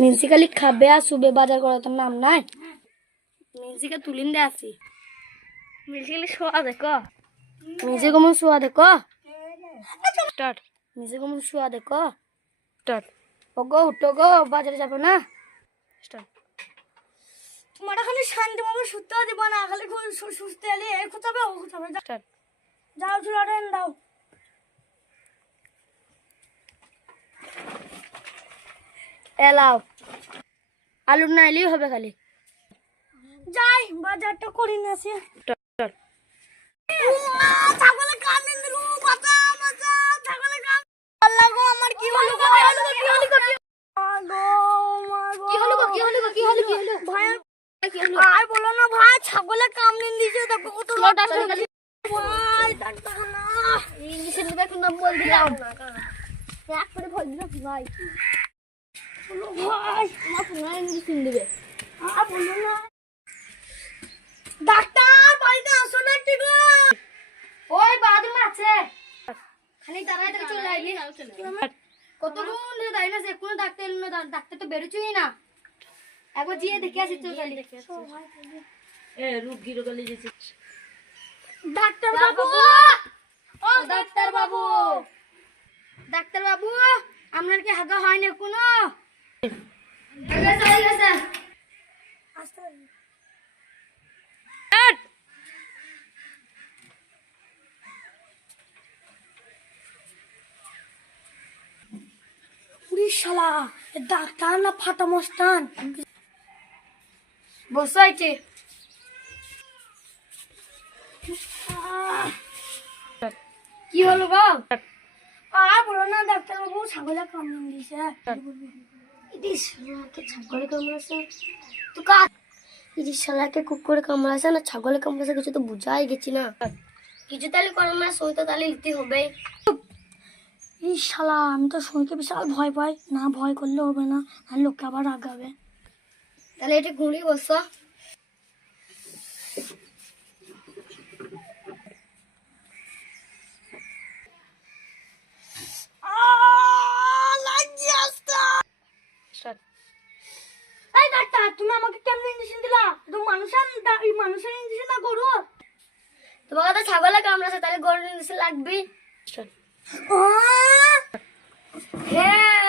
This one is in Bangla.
মিনসি খালি খাবে আর শুবে বাজার করার তোর নাম নাই। মিনসিকে তুলিন দে আসি। মিনসি খালি শোয়া দেখো। মিনসি কমন শুয়া দেখো। স্টার্ট। মিনসি কমন শুয়া দেখো। স্টার্ট। ওগো উঠো গো, বাজারে যাবো না। স্টার্ট। তোমার খালি শান্তি ভাবে শুতে দিব না, খালি সুস্থ এলে এই খুঁচাবে ও খুঁচাবে। স্টার্ট। যাও চুলাটা দাও। এলাও আলুর না এলেই হবে খালি। যাই বাজারটা করি না সে। স্টার্ট। ছাগলে কামড়ে দিল, বাঁচা বাঁচা, ছাগলে কামড়ে। আল্লাহ গো, আমার কি হলো গো, কি হলো গো, কি হলো গো, কি হলো গো, কি হলো গো, কি হলো, কি হলো ভাই? কি হলো? আর বলো না ভাই, ছাগলে কামড়ে দিয়েছে, দেখো কত ডাক্তার কাছে ভাই। ডাক্তার না, ইংলিশের মধ্যে একটা নাম বল দিলাম, এক করে বল দিলাম ভাই। ভাই আমার পুরো ইংলিশ শুন দিবে। আর বলো না। ডাক্তার বাড়িতে আসো না একটু গো। ওই বাথরুমে আছে, খালি দাঁড়ায় থেকে চলে আইলি। কতক্ষণ ধরে দাঁড়িয়ে আছে, কোনো ডাক্তার এলো না, ডাক্তার তো বেরোচ্ছই না। একবার গিয়ে দেখে আসি চল খালি। ডাক্তার বাবু, ও ডাক্তার বাবু, ডাক্তার বাবু, আপনার কি হাগা হয় না কোনো? হয়ে গেছে। শালা ডাক্তার না ফাটা মস্তান। বসো আইছে। কি হলো গো? আর বলো না ডাক্তার বাবু, ছাগলে কামড়ে দিয়েছে। ইদিস শালাকে ছাগলে কামড়াছে তো কাজ। ইদিস শালাকে কুকুরে কামড়াছে না ছাগলে কামড়াছে, কিছু তো বুঝাই গেছি না। কিছু তাহলে করার না, সই তো তাহলে লিখতে হবে। এই শালা, আমি তো শুনকে বিশাল ভয় পাই না, ভয় করলে হবে না, আর লোককে আবার রাগাবে। তাহলে এটা ঘুরিয়ে বসো। এই ডাক্তার, তুমি আমাকে কেমন ইঞ্জেকশন দিলা? তো মানুষের ইঞ্জেকশন না গরু? তোমার কথা ছাগলে কামড়াছে, তাহলে গরুর ইঞ্জেকশন লাগবে। আহ! হ্যাঁ